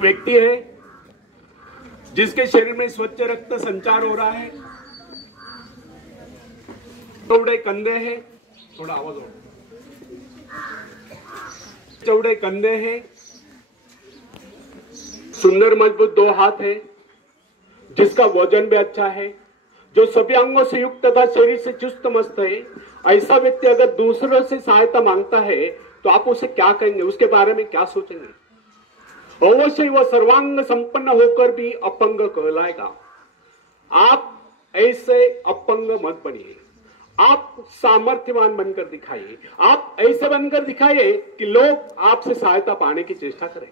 एक व्यक्ति है जिसके शरीर में स्वच्छ रक्त संचार हो रहा है, चौड़े कंधे हैं, थोड़ा आवाज हो, चौड़े कंधे हैं, सुंदर मजबूत 2 हाथ है, जिसका वजन भी अच्छा है, जो सभी अंगों से युक्त तथा शरीर से चुस्त मस्त है। ऐसा व्यक्ति अगर दूसरों से सहायता मांगता है तो आप उसे क्या कहेंगे, उसके बारे में क्या सोचेंगे? अवश्य वह सर्वांग संपन्न होकर भी अपंग कहलाएगा। आप ऐसे अपंग मत बनिए, आप सामर्थ्यवान बनकर दिखाइए, आप ऐसे बनकर दिखाइए कि लोग आपसे सहायता पाने की चेष्टा करें।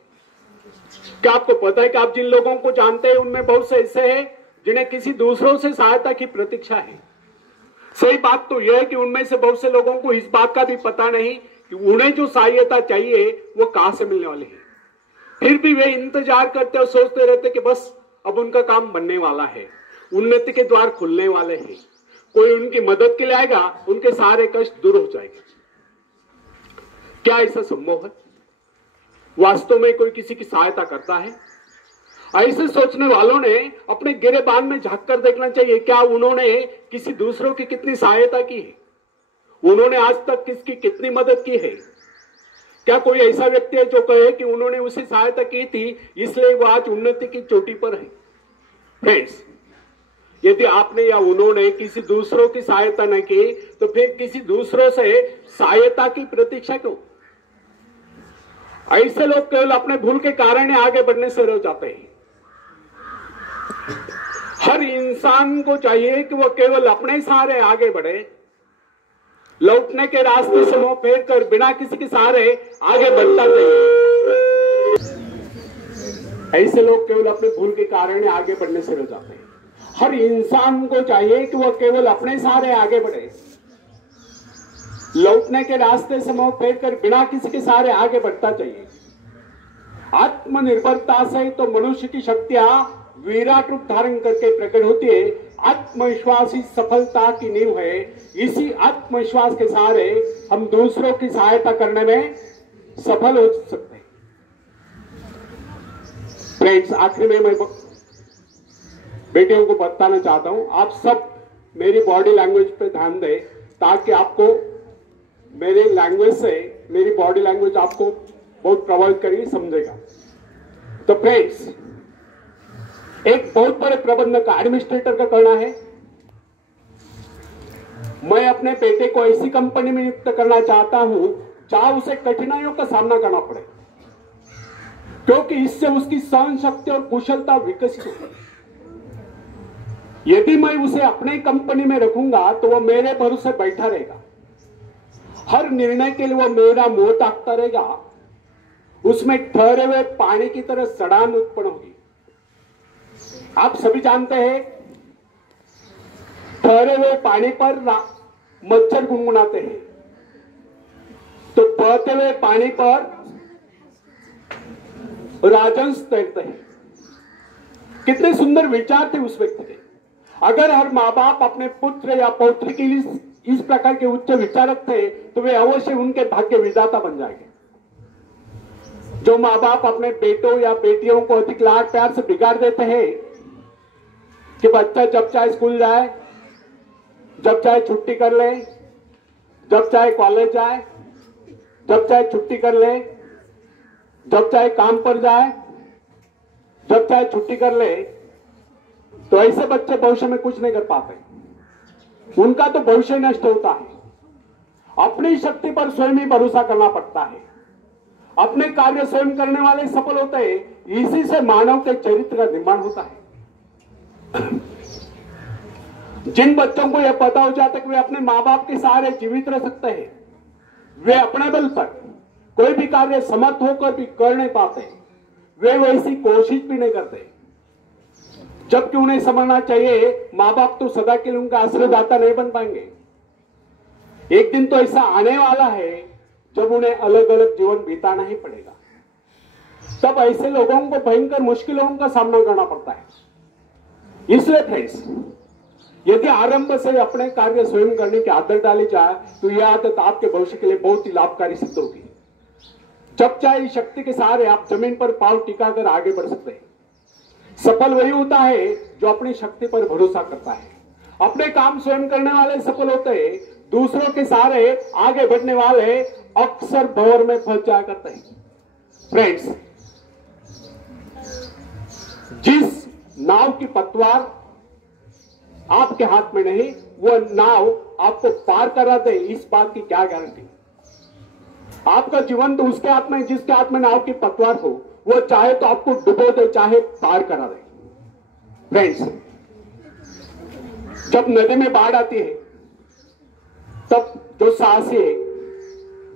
क्या आपको पता है कि आप जिन लोगों को जानते हैं उनमें बहुत से ऐसे हैं जिन्हें किसी दूसरों से सहायता की प्रतीक्षा है। सही बात तो यह है कि उनमें से बहुत से लोगों को इस बात का भी पता नहीं कि उन्हें जो सहायता चाहिए वो कहां से मिलने वाली है। फिर भी वे इंतजार करते और सोचते रहते कि बस अब उनका काम बनने वाला है, उन्नति के द्वार खुलने वाले हैं, कोई उनकी मदद के लिए आएगा, उनके सारे कष्ट दूर हो जाएंगे। क्या ऐसा संभव है? वास्तव में कोई किसी की सहायता करता है? ऐसे सोचने वालों ने अपने गिरेबान में झांक कर देखना चाहिए, क्या उन्होंने किसी दूसरों की कितनी सहायता की है, उन्होंने आज तक किसकी कितनी मदद की है। क्या कोई ऐसा व्यक्ति है जो कहे कि उन्होंने उसे सहायता की थी इसलिए वह आज उन्नति की चोटी पर है? फ्रेंड्स, यदि आपने या उन्होंने किसी दूसरों की सहायता न की तो फिर किसी दूसरों से सहायता की प्रतीक्षा क्यों? ऐसे लोग केवल अपने भूल के कारण आगे बढ़ने से रह जाते हैं। हर इंसान को चाहिए कि वह केवल अपने सहारे आगे बढ़े, लौटने के रास्ते से मुंह फेर कर बिना किसी के सहारे आगे बढ़ता चाहिए। ऐसे लोग केवल अपने भूल के कारण आगे बढ़ने से रह जाते हैं। हर इंसान को चाहिए कि वह केवल अपने सहारे आगे बढ़े, लौटने के रास्ते से मुंह फेर कर बिना किसी के सहारे आगे बढ़ता चाहिए। आत्मनिर्भरता से तो मनुष्य की शक्तियां विराट रूप धारण करके प्रकट होती है। आत्मविश्वास ही सफलता की नींव है। इसी आत्मविश्वास के सहारे हम दूसरों की सहायता करने में सफल हो सकते हैं। फ्रेंड्स, आखिर में मैं बेटियों को बताना चाहता हूं, आप सब मेरी बॉडी लैंग्वेज पे ध्यान दें ताकि आपको मेरे लैंग्वेज से, मेरी बॉडी लैंग्वेज आपको बहुत प्रभावित करेगी, समझेगा। तो फ्रेंड्स, एक बहुत बड़े प्रबंधक का, एडमिनिस्ट्रेटर का कहना है, मैं अपने बेटे को ऐसी कंपनी में नियुक्त करना चाहता हूं जहां उसे कठिनाइयों का सामना करना पड़े, क्योंकि इससे उसकी सहन शक्ति और कुशलता विकसित होगी। यदि मैं उसे अपने कंपनी में रखूंगा तो वह मेरे भरोसे बैठा रहेगा, हर निर्णय के लिए वह मेरा मुंह ताकता रहेगा, उसमें ठहरे हुए पानी की तरह सड़ान उत्पन्न होगी। आप सभी जानते हैं, ठहरे हुए पानी पर मच्छर गुनगुनाते हैं, तो बहते हुए पानी पर राजहंस तैरते हैं। कितने सुंदर विचार थे उस व्यक्ति के। अगर हर माँ बाप अपने पुत्र या पौत्री के लिए इस प्रकार के उच्च विचारक थे तो वे अवश्य उनके भाग्य विधाता बन जाएंगे। जो माँ बाप अपने बेटों या बेटियों को अधिक लाड प्यार से बिगाड़ देते हैं कि बच्चा जब चाहे स्कूल जाए, जब चाहे छुट्टी कर ले, जब चाहे कॉलेज जाए, जब चाहे छुट्टी कर ले, जब चाहे काम पर जाए, जब चाहे छुट्टी कर ले, तो ऐसे बच्चे भविष्य में कुछ नहीं कर पाते, उनका तो भविष्य नष्ट होता है। अपनी शक्ति पर स्वयं ही भरोसा करना पड़ता है। अपने कार्य स्वयं करने वाले सफल होते हैं। इसी से मानव के चरित्र का निर्माण होता है। जिन बच्चों को यह पता हो जाता है कि वे अपने माँ बाप के सहारे जीवित रह सकते हैं, वे अपने बल पर कोई भी कार्य समर्थ होकर भी कर नहीं पाते, वे वैसी कोशिश भी नहीं करते। जबकि उन्हें समझना चाहिए माँ बाप तो सदा के लिए उनका आश्रयदाता नहीं बन पाएंगे। एक दिन तो ऐसा आने वाला है जब उन्हें अलग अलग जीवन बिताना ही पड़ेगा। तब ऐसे लोगों को भयंकर मुश्किलों का सामना करना पड़ता है। इसलिए फ्रेंड्स, यदि आरंभ से अपने कार्य स्वयं करने की आदत डाली जाए तो यह आदत आपके भविष्य के लिए बहुत ही लाभकारी सिद्ध होगी। जब चाहे इस शक्ति के सहारे आप जमीन पर पांव टिकाकर आगे बढ़ सकते हैं। सफल वही होता है जो अपनी शक्ति पर भरोसा करता है। अपने काम स्वयं करने वाले सफल होते हैं, दूसरों के सहारे आगे बढ़ने वाले अक्सर भंवर में फंस जाया करते हैं। फ्रेंड्स, जिस नाव की पतवार आपके हाथ में नहीं, वो नाव आपको पार करा दे, इस बात की क्या गारंटी। आपका जीवन तो उसके हाथ में जिसके हाथ में नाव की पतवार हो, वो चाहे तो आपको डुबो दे, चाहे पार करा दे। फ्रेंड्स, जब नदी में बाढ़ आती है तब जो साहसी है,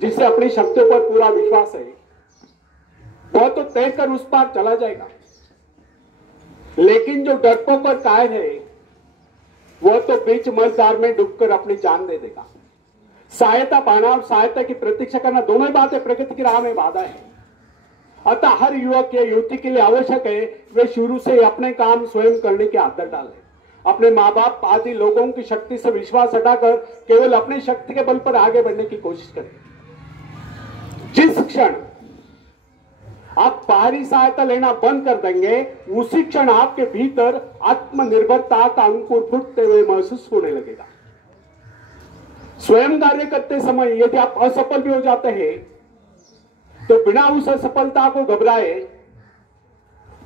जिसे अपनी शक्तियों पर पूरा विश्वास है, वह तो तैरकर उस पार चला जाएगा, लेकिन जो डरपोक और कायर है, वह तो बीच मझधार में डूबकर अपनी जान दे देगा। सहायता पाना और सहायता की प्रतीक्षा करना दोनों ही बातें प्रगति की राह में बाधा है। अतः हर युवक या युवती के लिए आवश्यक है वे शुरू से अपने काम स्वयं करने की आदत डालें। अपने माँ बाप आदि लोगों की शक्ति से विश्वास हटाकर केवल अपनी शक्ति के बल पर आगे बढ़ने की कोशिश करें। जिस क्षण आप बाहरी सहायता लेना बंद कर देंगे, उसी क्षण आपके भीतर आत्मनिर्भरता का अंकुर फूटते हुए महसूस होने लगेगा। स्वयं कार्य करते समय यदि आप असफल भी हो जाते हैं तो बिना उस असफलता को घबराए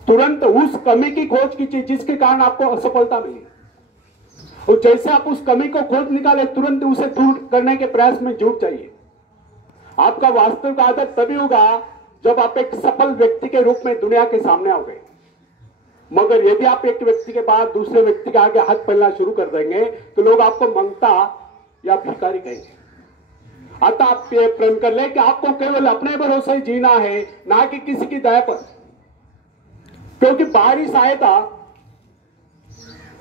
तुरंत उस कमी की खोज कीजिए जिसके कारण आपको असफलता मिली, और जैसे आप उस कमी को खोज निकाले तुरंत उसे दूर करने के प्रयास में जुट जाइए। आपका वास्तविक आदत तभी होगा जब आप एक सफल व्यक्ति के रूप में दुनिया के सामने आओगे। मगर यदि आप एक व्यक्ति के बाद दूसरे व्यक्ति के आगे हाथ फैलाना शुरू कर देंगे तो लोग आपको मंगता या भिखारी कहेंगे। अतः आप ये प्रण कर ले कि आपको केवल अपने भरोसे ही जीना है, ना कि किसी की दया पर, क्योंकि बाहरी सहायता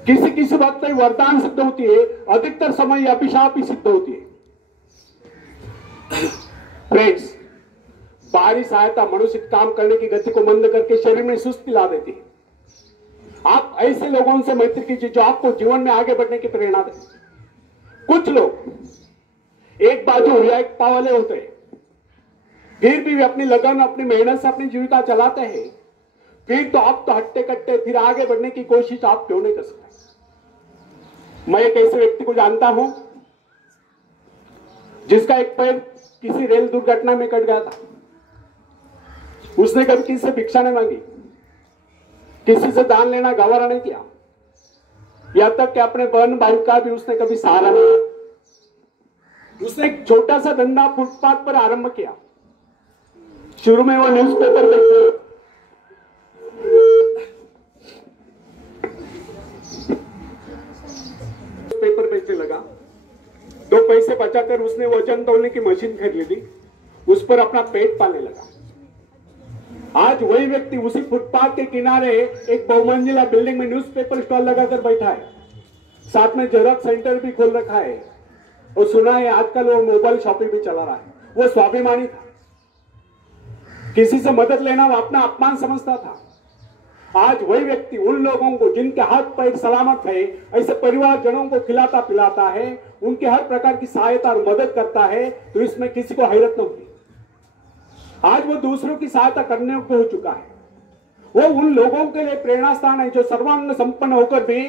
किसी किसी वक्त वरदान सिद्ध होती है, अधिकतर समय अभिशाप ही सिद्ध होती है। फ्रेंड्स, बाहरी सहायता मनुष्य काम करने की गति को मंद करके शरीर में सुस्ती ला देती है। आप ऐसे लोगों से मैत्री कीजिए जो आपको जीवन में आगे बढ़ने की प्रेरणा दे। कुछ लोग एक बाजू या एक पाव वाले होते हैं, फिर भी वे अपनी लगन अपनी मेहनत से अपनी जीविका चलाते हैं, फिर तो आप तो हट्टे कट्टे फिर आगे बढ़ने की कोशिश आप क्यों नहीं कर सकते। मैं एक ऐसे व्यक्ति को जानता हूं जिसका एक पैर किसी रेल दुर्घटना में कट गया था। उसने कभी किसी से भिक्षा नहीं मांगी, किसी से दान लेना गवारा नहीं किया, यहां तक कि अपने बहन भाई का भी उसने कभी सहारा नहीं किया। उसने एक छोटा सा धंधा फुटपाथ पर आरंभ किया। शुरू में वो न्यूज़पेपर बेचने लगा। 2 पैसे बचाकर उसने वजन तौलने की मशीन खरीद ली, उस पर अपना पेट पालने लगा। आज वही व्यक्ति उसी फुटपाथ के किनारे एक बहुमंजिला बिल्डिंग में न्यूज़पेपर स्टॉल लगाकर बैठा है, साथ में जेरॉक्स सेंटर भी खोल रखा है, और सुना है आजकल वो मोबाइल शॉपिंग भी चला रहा है। वो स्वाभिमानी था, किसी से मदद लेना वो अपना अपमान समझता था। आज वही व्यक्ति उन लोगों को जिनके हाथ पैर सलामत है, ऐसे परिवारजनों को खिलाता पिलाता है, उनके हर प्रकार की सहायता और मदद करता है, तो इसमें किसी को हैरत न होगी। आज वो दूसरों की सहायता करने को हो चुका है। वो उन लोगों के लिए प्रेरणा स्थान है जो सर्वांग संपन्न होकर भी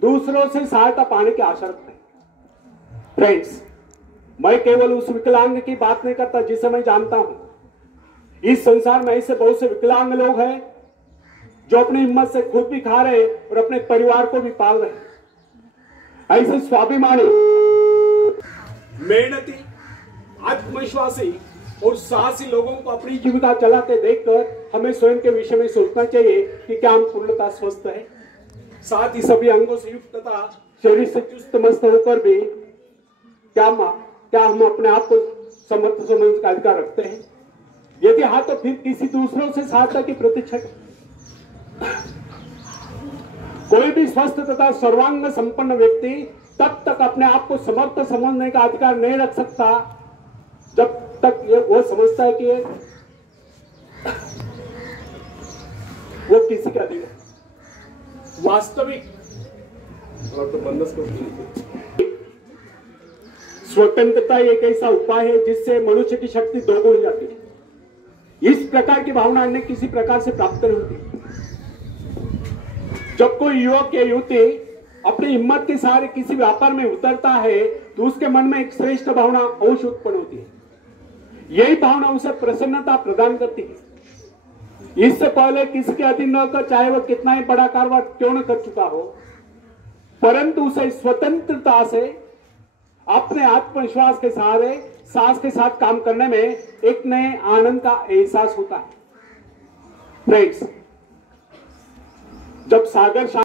दूसरों से सहायता पाने की आशा रखते हैं। फ्रेंड्स, मैं केवल उस विकलांग की बात नहीं करता जिसे मैं जानता हूं। इस संसार में ऐसे बहुत से विकलांग लोग हैं जो अपनी हिम्मत से खुद भी खा रहे और अपने परिवार को भी पाल रहे हैं। ऐसे स्वाभिमानी, मेहनती, आत्मविश्वासी और साहसी लोगों को अपनी जीविका चलाते देखकर हमें स्वयं के विषय में सोचना चाहिए कि क्या हम पूर्णतः स्वस्थ हैं, साथ ही सभी अंगों से युक्त तथा शरीर से चुस्त मस्त होकर भी क्या हम अपने आप को समर्थ समझने का अधिकार रखते हैं। यदि हाँ, तो फिर किसी दूसरों से सहायता की प्रतीक्षा करें। कोई भी स्वस्थ तथा सर्वांग संपन्न व्यक्ति तब तक अपने आप को समर्थ समझने का अधिकार नहीं रख सकता जब तक वो समझता है कि वो किसी का अधिकार वास्तविक स्वतंत्रता एक ऐसा उपाय है जिससे मनुष्य की शक्ति दोगुनी जाती है। इस प्रकार की भावना अन्य किसी प्रकार से प्राप्त नहीं होती। जब कोई युवक या युवती अपनी हिम्मत के सहारे किसी व्यापार में उतरता है तो उसके मन में एक श्रेष्ठ भावना अवश्य उत्पन्न होती है। यही भावना उसे प्रसन्नता प्रदान करती है। इससे पहले किसी के अधीन न कर, चाहे वह कितना ही बड़ा कारोबार क्यों न कर चुका हो, परंतु उसे स्वतंत्रता से अपने आत्मविश्वास के सहारे साहस के साथ काम करने में एक नए आनंद का एहसास होता है। फ्रेंड्स, जब सागर